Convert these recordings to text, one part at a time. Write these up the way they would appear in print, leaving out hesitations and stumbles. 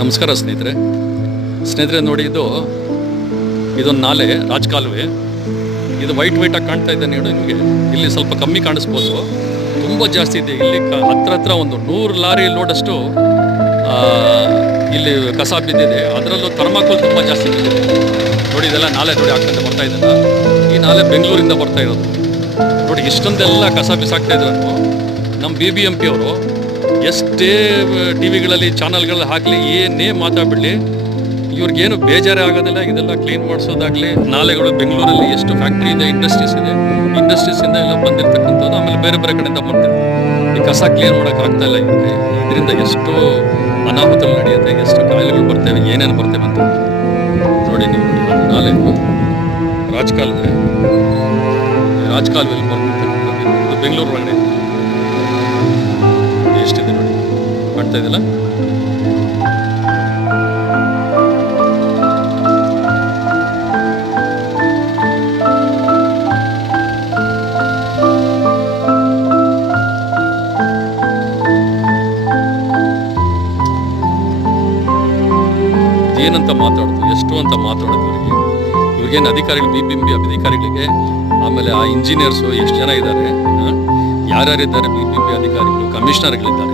ನಮಸ್ಕಾರ ಸ್ನೇಹಿತರೆ ನೋಡಿ, ಇದೊಂದು ನಾಲೆ, ರಾಜಕಾಲುವೆ. ಇದು ವೈಟಾಗಿ ಕಾಣ್ತಾ ಇದೆ ನೋಡಿ ನಿಮಗೆ. ಇಲ್ಲಿ ಸ್ವಲ್ಪ ಕಮ್ಮಿ ಕಾಣಿಸ್ಬೋದು, ತುಂಬ ಜಾಸ್ತಿ ಇದೆ. ಇಲ್ಲಿ ಹತ್ರ ಒಂದು 100 ಲಾರಿ ಲೋಡಷ್ಟು ಇಲ್ಲಿ ಕಸ ಬಿದ್ದಿದೆ. ಅದರಲ್ಲೂ ಥರ್ಮಾಕೋಲ್ ತುಂಬ ಜಾಸ್ತಿ ಬಿದ್ದಿದೆ ನೋಡಿ. ಇದೆಲ್ಲ ನಾಲೆ ನೋಡಿ ಹಾಕ್ಕೊಂತ ಬರ್ತಾ ಇದೆಲ್ಲ. ಈ ನಾಲೆ ಬೆಂಗಳೂರಿಂದ ಬರ್ತಾ ಇರೋದು ನೋಡಿ. ಇಷ್ಟೊಂದೆಲ್ಲ ಕಸ ಬಿಸಾಕ್ತಾ ಇದ್ರು. ನಮ್ಮ BBMP ಅವರು ಎಷ್ಟೇ ಟಿ ವಿಗಳಲ್ಲಿ ಚಾನಲ್ಗಳಲ್ಲಿ ಹಾಕಲಿ, ಏನೇ ಮಾತಾಡಬಿಡಲಿ, ಇವ್ರಿಗೇನು ಬೇಜಾರೇ ಆಗೋದಿಲ್ಲ. ಇದೆಲ್ಲ ಕ್ಲೀನ್ ಮಾಡಿಸೋದಾಗಲಿ, ನಾಲೆಗಳು ಬೆಂಗಳೂರಲ್ಲಿ ಎಷ್ಟು ಫ್ಯಾಕ್ಟ್ರಿ ಇದೆ, ಇಂಡಸ್ಟ್ರೀಸಿಂದ ಎಲ್ಲ ಬಂದಿರತಕ್ಕಂಥದ್ದು. ಆಮೇಲೆ ಬೇರೆ ಕಡೆಯಿಂದ ಬರ್ತಾರೆ. ಈ ಕಸ ಕ್ಲೀನ್ ಮಾಡೋಕ್ಕಾಗ್ತಾ ಇಲ್ಲ ಇವ್ರಿಗೆ. ಇದರಿಂದ ಎಷ್ಟು ಅನಾಹುತಗಳು ನಡೆಯುತ್ತೆ, ಎಷ್ಟು ಕಾಯಿಲೆಗಳು ಬರ್ತೇವೆ, ಏನೇನು ಬರ್ತೇವೆ ಅಂತ ನೋಡಿ. ನೀವು ಅದು ನಾಲೆ ರಾಜಕಾಲುವೆಯಲ್ಲಿ ಬರ್ತಕ್ಕಂಥದ್ದು. ಇದು ಬೆಂಗಳೂರು ಒಳಗಡೆ ಎಷ್ಟಿದೆ ನೋಡಿ, ಕಾಣ್ತಾ ಇದೆಯಲ್ಲ. ಏನಂತ ಮಾತಾಡೋದು, ಎಷ್ಟು ಅಂತ ಮಾತಾಡೋದು ಇವ್ರಿಗೇನು ಅಧಿಕಾರಿಗಳು, BBMP ಅಧಿಕಾರಿಗಳಿಗೆ, ಆಮೇಲೆ ಆ ಇಂಜಿನಿಯರ್ಸು ಎಷ್ಟು ಜನ ಇದ್ದಾರೆ, ಯಾರ್ಯಾರಿದ್ದಾರೆ BBMP ಅಧಿಕಾರಿಗಳು, ಕಮಿಷನರ್ಗಳಿದ್ದಾರೆ.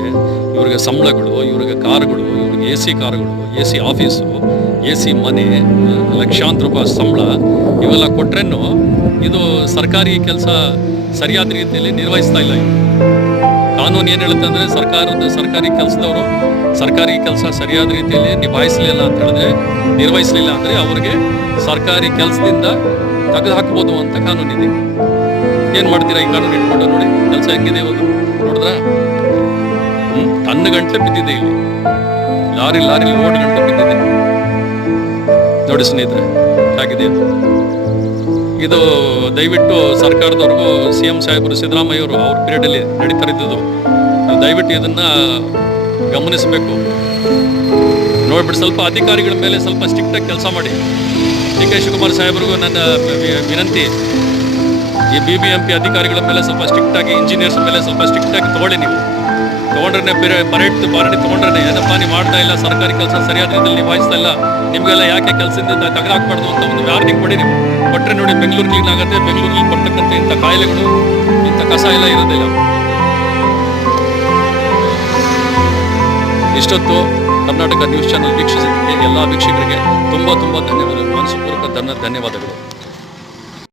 ಇವ್ರಿಗೆ ಸಂಬಳಗಳು, ಇವ್ರಿಗೆ ಕಾರುಗಳು, ಇವ್ರಿಗೆ AC ಕಾರುಗಳು, AC ಆಫೀಸು, AC ಮನೆ, ಲಕ್ಷಾಂತರ ರೂಪಾಯಿ ಸಂಬಳ ಇವೆಲ್ಲ ಕೊಟ್ರೇನು ಇದು ಸರ್ಕಾರಿ ಕೆಲಸ ಸರಿಯಾದ ರೀತಿಯಲ್ಲಿ ನಿರ್ವಹಿಸ್ತಾ ಇಲ್ಲ. ಕಾನೂನು ಏನು ಹೇಳುತ್ತೆ ಅಂದರೆ, ಸರ್ಕಾರಿ ಕೆಲಸದವರು ಸರ್ಕಾರಿ ಕೆಲಸ ಸರಿಯಾದ ರೀತಿಯಲ್ಲಿ ನಿರ್ವಹಿಸಲಿಲ್ಲ ಅಂತ ಹೇಳಿದ್ರೆ, ನಿರ್ವಹಿಸಲಿಲ್ಲ ಅಂದರೆ ಅವ್ರಿಗೆ ಸರ್ಕಾರಿ ಕೆಲಸದಿಂದ ತೆಗೆದು ಹಾಕ್ಬೋದು ಅಂತ ಕಾನೂನಿದೆ. ಏನು ಮಾಡ್ತೀರಾ ಈ ಕಾನೂನು ಇಟ್ಕೊಂಡು? ನೋಡಿ ಕೆಲಸ ಹೆಂಗಿದೆ ಒಂದು ನೋಡಿದ್ರ. ಟನ್ ಗಂಟೆ ಬಿದ್ದಿದೆ ಇಲ್ಲಿ, ಲಾರಿ ಲೋಡ್ ಗಂಟೆ ಬಿದ್ದಿದೆ ನೋಡಿ ಸ್ನೇಹಿತರೆ, ಹೇಗಿದೆ ಅದು. ಇದು ದಯವಿಟ್ಟು ಸರ್ಕಾರದವ್ರಿಗೂ, CM ಸಾಹೇಬರು, ಸಿದ್ದರಾಮಯ್ಯ ಅವರು ಅವ್ರ ಪೀರಿಯಡಲ್ಲಿ ನಡೀತಾ ಇದ್ದದ್ದು. ದಯವಿಟ್ಟು ಇದನ್ನು ಗಮನಿಸಬೇಕು. ನೋಡ್ಬಿಟ್ಟು ಸ್ವಲ್ಪ ಅಧಿಕಾರಿಗಳ ಮೇಲೆ ಸ್ವಲ್ಪ ಸ್ಟ್ರಿಕ್ಟಾಗಿ ಕೆಲಸ ಮಾಡಿ. DK ಶಿವಕುಮಾರ್ ಸಾಹೇಬ್ರಿಗೂ ನನ್ನ ವಿನಂತಿ, ಈ BBMP ಅಧಿಕಾರಿಗಳ ಮೇಲೆ ಸ್ವಲ್ಪ ಸ್ಟ್ರಿಕ್ಟಾಗಿ, ಇಂಜಿನಿಯರ್ಸ್ ಮೇಲೆ ಸ್ವಲ್ಪ ಸ್ಟ್ರಿಕ್ಟಾಗಿ ತೊಗೊಳ್ಳಿ. ನೀವು ತೊಗೊಂಡ್ರೆ ಬಾರಣಿ ತೊಗೊಂಡ್ರೆ, ಏನಪ್ಪ ನೀವು ಮಾಡ್ತಾ ಇಲ್ಲ, ಸರ್ಕಾರಿ ಕೆಲಸ ಸರಿಯಾದ ರೀತಿಯಲ್ಲಿ ನಿಭಾಯಿಸ್ತಾ ಇಲ್ಲ, ನಿಮಗೆಲ್ಲ ಯಾಕೆ ಕೆಲಸದಿಂದ ತೆಗೆದಾಕ್ಬಾರ್ದು ಅಂತ ಒಂದು ವಾರ್ನಿಂಗ್ ಕೊಡಿ. ನೀವು ಕೊಟ್ಟರೆ ನೋಡಿ ಬೆಂಗಳೂರು ಕ್ಲೀನ್ ಆಗುತ್ತೆ. ಬೆಂಗಳೂರಲ್ಲಿ ಬರ್ತಕ್ಕಂಥ ಇಂಥ ಕಾಯಿಲೆಗಳು, ಇಂಥ ಕಸ ಎಲ್ಲ ಇರೋದಿಲ್ಲ. ಇಷ್ಟೊತ್ತು ಕರ್ನಾಟಕ ನ್ಯೂಸ್ ಚಾನಲ್ ವೀಕ್ಷಿಸಿದ್ದಕ್ಕೆ ಎಲ್ಲ ವೀಕ್ಷಕರಿಗೆ ತುಂಬ ಧನ್ಯವಾದಗಳು, ಮನಸ್ಪೂರ್ವಕ ಧನ್ಯವಾದಗಳು.